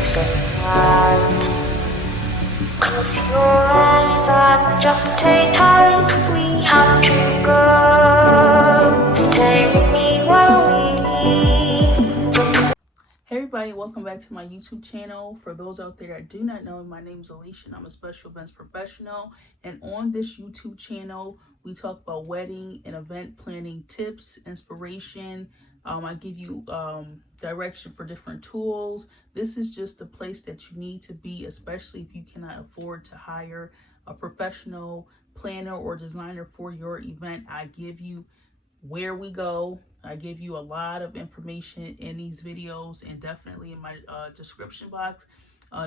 losing light. Close your eyes and just stay tight. We have to go. Stay with me while we leave. Hey everybody, welcome back to my YouTube channel. For those out there that do not know, my name is Alicia and I'm a special events professional. And on this YouTube channel, we talk about wedding and event planning tips, inspiration. I give you direction for different tools. This is just the place that you need to be, especially if you cannot afford to hire a professional planner or designer for your event. I give you where we go. I give you a lot of information in these videos and definitely in my description box,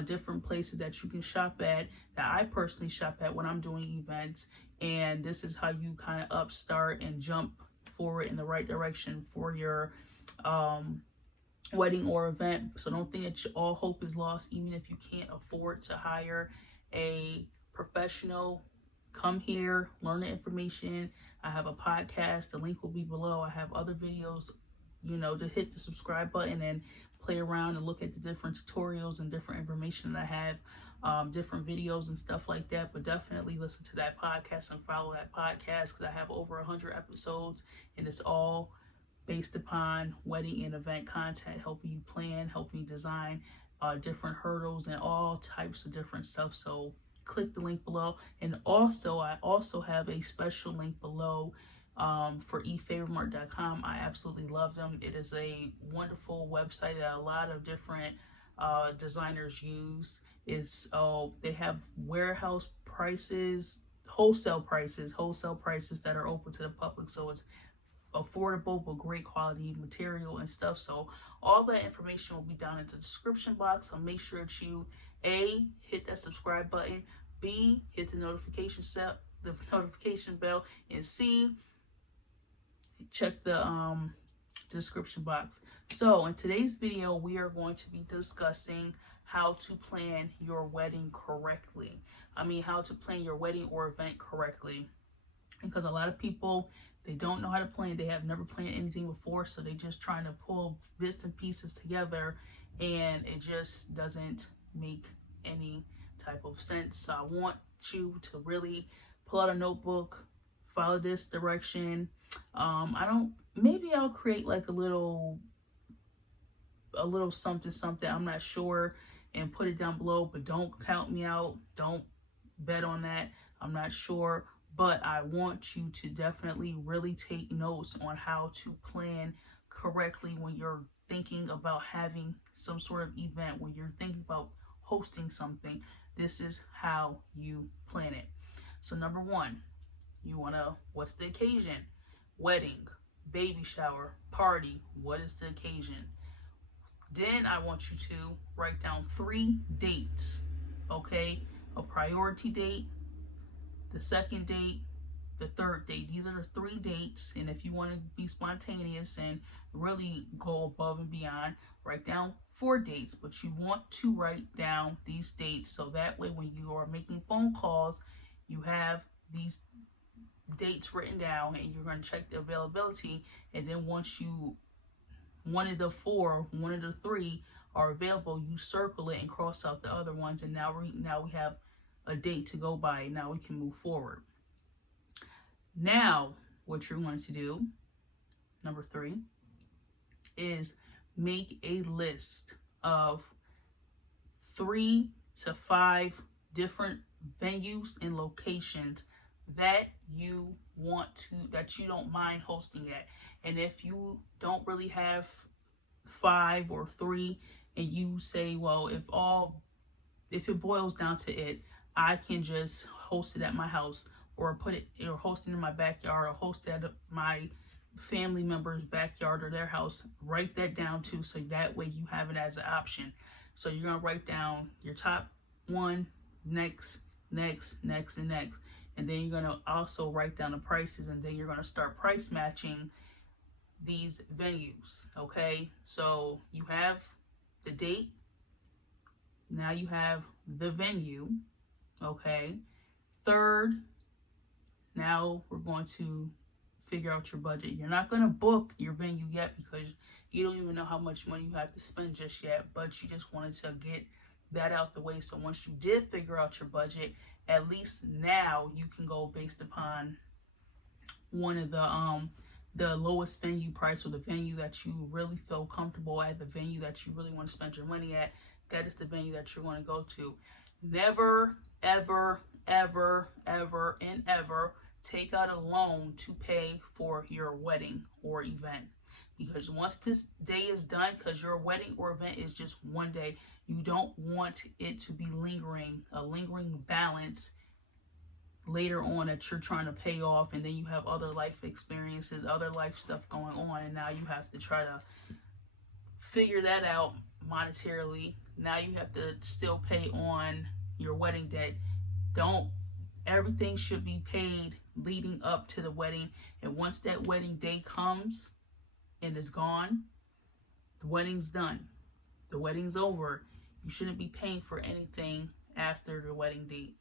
different places that you can shop at, that I personally shop at when I'm doing events. And this is how you kind of upstart and jump forward in the right direction for your wedding or event. So don't think that all hope is lost, even if you can't afford to hire a professional. Come here, learn the information. I have a podcast, the link will be below. I have other videos, to hit the subscribe button and play around and look at the different tutorials and different information that I have, different videos and stuff like that. But definitely listen to that podcast and follow that podcast, because I have over 100 episodes and it's all based upon wedding and event content, helping you plan, helping you design different hurdles and all types of different stuff. So click the link below. And also, I also have a special link below for efavormart.com. I absolutely love them. It is a wonderful website that a lot of different designers use. They have warehouse prices, wholesale prices that are open to the public. So it's affordable but great quality material and stuff. So all that information will be down in the description box. So make sure that you A, hit that subscribe button, B, hit the notification bell, and C, check the description box. So in today's video, we are going to be discussing how to plan your wedding correctly. How to plan your wedding or event correctly, because a lot of people, they don't know how to plan. They have never planned anything before, so they're just trying to pull bits and pieces together, and it just doesn't make any type of sense. So I want you to really pull out a notebook, follow this direction. Maybe I'll create like a little something, I'm not sure, and put it down below, but don't count me out. Don't bet on that. I'm not sure. But I want you to definitely really take notes on how to plan correctly when you're thinking about having some sort of event, when you're thinking about hosting something. This is how you plan it. So number one, what's the occasion? Wedding, baby shower, party. What is the occasion? Then I want you to write down 3 dates, okay? A priority date, the second date, the third date. These are the 3 dates. And if you want to be spontaneous and really go above and beyond, write down 4 dates. But you want to write down these dates, so that way when you are making phone calls, you have these dates written down and you're going to check the availability. And then once one of the 3 are available, you circle it and cross out the other ones. And now we have a date to go by. Now we can move forward. Now, what you're going to do, number 3, is make a list of 3 to 5 different venues and locations that you don't mind hosting at. And if you don't really have 5 or 3, and you say, well, if it boils down to it, I can just host it at my house, or host it in my backyard, or host it at my family member's backyard or their house. Write that down too, so that way you have it as an option. So you're gonna write down your top 1, next, and next. And then you're gonna also write down the prices, and then you're gonna start price matching these venues, okay? So you have the date, now you have the venue, okay? Third, now we're going to figure out your budget. You're not going to book your venue yet because you don't even know how much money you have to spend just yet, but you just wanted to get that out the way. So once you did figure out your budget, at least now you can go based upon one of the lowest venue price, or the venue that you really feel comfortable at, the venue that you really want to spend your money at. That is the venue that you're going to go to. Never, ever, ever, ever, and ever take out a loan to pay for your wedding or event. Because once this day is done, because your wedding or event is just one day, you don't want it to be a lingering balance later on that you're trying to pay off, and then you have other life experiences, other life stuff going on, and now you have to try to figure that out monetarily. Now you have to still pay on your wedding debt. Everything should be paid leading up to the wedding, and once that wedding day comes and is gone, the wedding's done. The wedding's over. You shouldn't be paying for anything after the wedding date.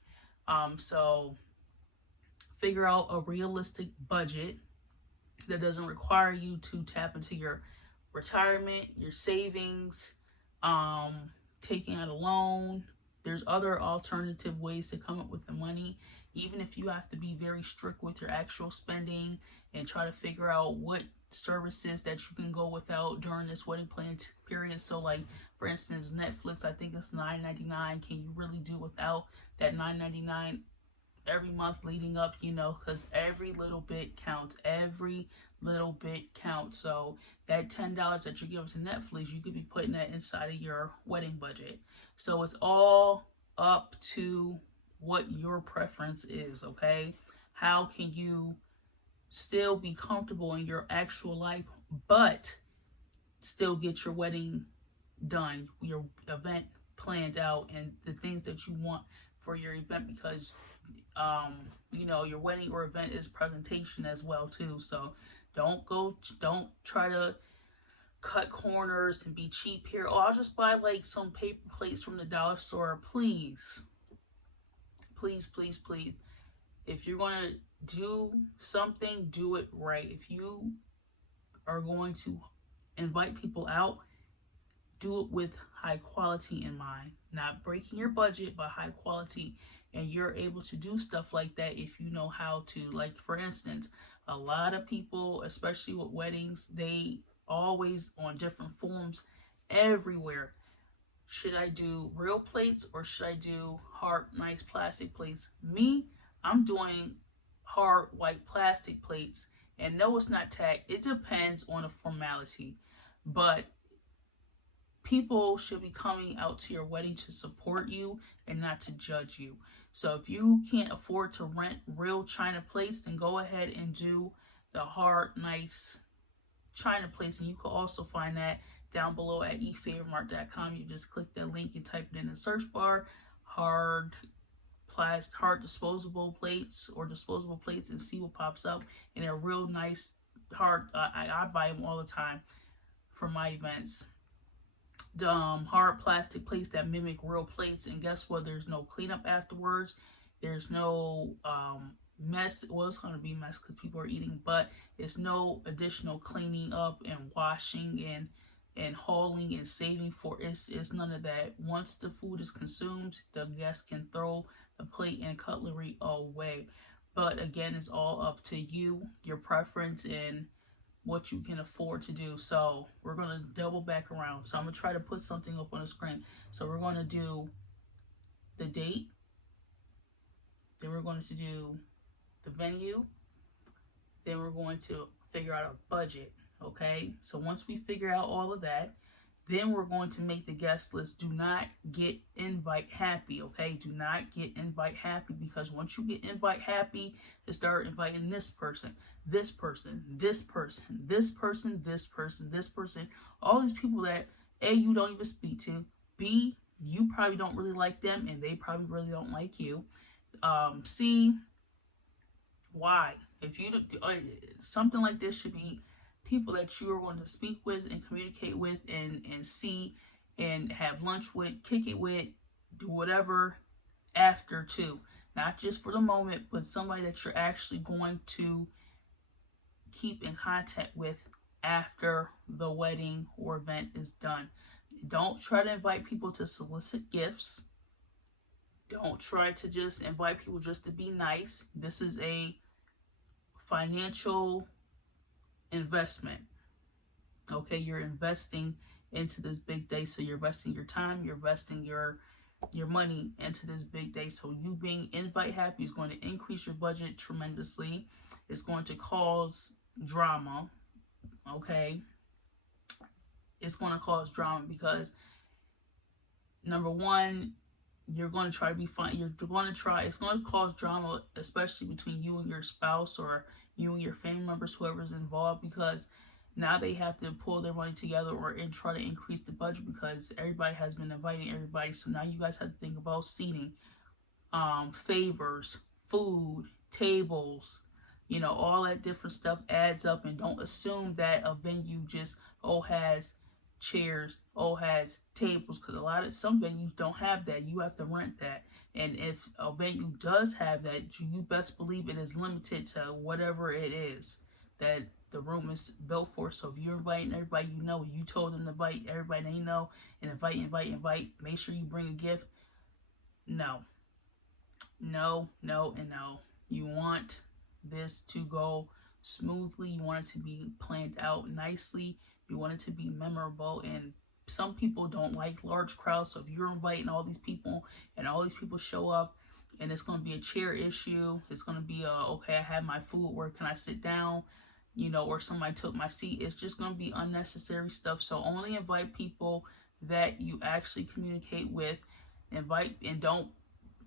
So figure out a realistic budget that doesn't require you to tap into your retirement, your savings, taking out a loan. There's other alternative ways to come up with the money, even if you have to be very strict with your actual spending and try to figure out what services that you can go without during this wedding planning period. So like, for instance, Netflix, I think it's $9.99. Can you really do without that $9.99 every month leading up, because every little bit counts. Every little bit counts. So that $10 that you're giving to Netflix, you could be putting that inside of your wedding budget. So it's all up to what your preference is, okay? How can you still be comfortable in your actual life, but still get your wedding done, your event planned out, and the things that you want for your event, because your wedding or event is presentation as well too. So don't try to cut corners and be cheap here. Oh, I'll just buy like some paper plates from the dollar store. Please, please, please, please. If you're going to do something, do it right. If you are going to invite people out, do it with high quality in mind. Not breaking your budget, but high quality. And you're able to do stuff like that if you know how to. Like, for instance, a lot of people, especially with weddings, they always on different forums everywhere. Should I do real plates or should I do hard, nice plastic plates? Me, I'm doing hard white plastic plates. And no, it's not tagged. It depends on the formality. But people should be coming out to your wedding to support you and not to judge you. So if you can't afford to rent real china plates, then go ahead and do the hard, nice china plates. And you can also find that down below at efavormart.com. You just click that link and type it in the search bar. Hard disposable plates or disposable plates, and see what pops up. And they're real nice, hard. I buy them all the time for my events. Hard plastic plates that mimic real plates, and guess what? There's no cleanup afterwards. There's no mess. Well, it's going to be mess because people are eating, but it's no additional cleaning up and washing and hauling and saving for. It's none of that. Once the food is consumed, the guests can throw the plate and cutlery away. But again, it's all up to you, your preference, and what you can afford to do. So we're going to double back around. So I'm going to try to put something up on the screen. So we're going to do the date. Then we're going to do the venue. Then we're going to figure out a budget. Okay. So once we figure out all of that, then we're going to make the guest list. Do not get invite happy, okay? Do not get invite happy, because once you get invite happy, you start inviting this person, this person, this person, this person, this person, this person, all these people that A, you don't even speak to, B, you probably don't really like them, and they probably really don't like you. C, why? If you something like this should be people that you are going to speak with and communicate with and see and have lunch with, kick it with, do whatever after too. Not just for the moment, but somebody that you're actually going to keep in contact with after the wedding or event is done. Don't try to invite people to solicit gifts. Don't try to just invite people just to be nice. This is a financial investment. Okay, you're investing into this big day. So you're investing your time, you're investing your money into this big day. So you being invite happy is going to increase your budget tremendously. It's going to cause drama. Okay, it's going to cause drama because number one, you're going to try to be fun. You're going to try. It's going to cause drama, especially between you and your spouse or you and your family members, whoever's involved, because now they have to pull their money together and try to increase the budget because everybody has been inviting everybody. So now you guys have to think about seating, favors, food, tables, all that different stuff adds up. And don't assume that a venue just has chairs, has tables, because some venues don't have that. You have to rent that. And if a venue does have that, you best believe it is limited to whatever it is that the room is built for. So if you're inviting everybody you told them to invite everybody they know, and invite, make sure you bring a gift. No, and no. You want this to go smoothly. You want it to be planned out nicely. You want it to be memorable. And some people don't like large crowds. So if you're inviting all these people and all these people show up and it's going to be a chair issue, it's going to be okay, I have my food, where can I sit down? Or somebody took my seat. It's just going to be unnecessary stuff. So only invite people that you actually communicate with. Don't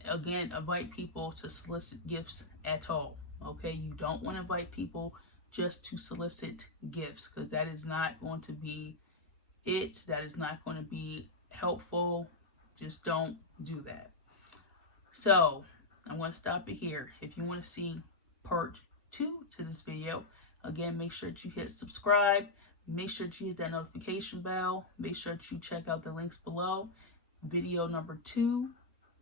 invite people to solicit gifts at all. Okay, you don't want to invite people just to solicit gifts, because that is not going to be it. That is not going to be helpful. Just don't do that. So I'm going to stop it here. If you want to see part 2 to this video, again, make sure that you hit subscribe. Make sure that you hit that notification bell. Make sure that you check out the links below. Video number 2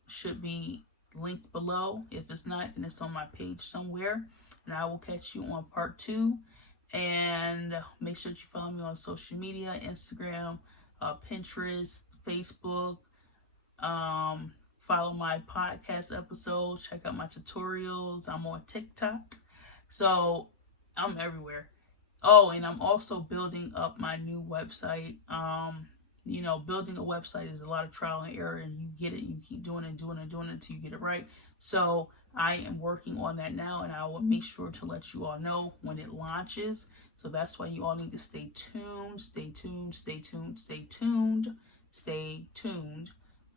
should be linked below. If it's not, then it's on my page somewhere. And I will catch you on part 2. And make sure that you follow me on social media, Instagram, Pinterest, Facebook. Follow my podcast episodes. Check out my tutorials. I'm on TikTok. So I'm everywhere. Oh, and I'm also building up my new website. Building a website is a lot of trial and error, and you get it, you keep doing it until you get it right. So I am working on that now, and I will make sure to let you all know when it launches. So that's why you all need to stay tuned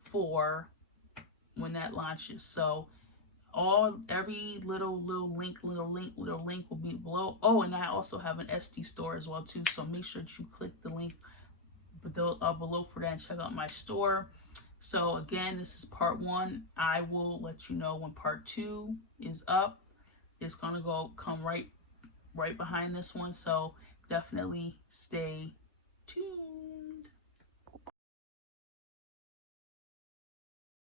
for when that launches. So every little link will be below. Oh, and I also have an SD store as well too. So make sure that you click the link below for that and check out my store. So again, this is part 1. I will let you know when part 2 is up. It's gonna come right behind this one. So definitely stay tuned.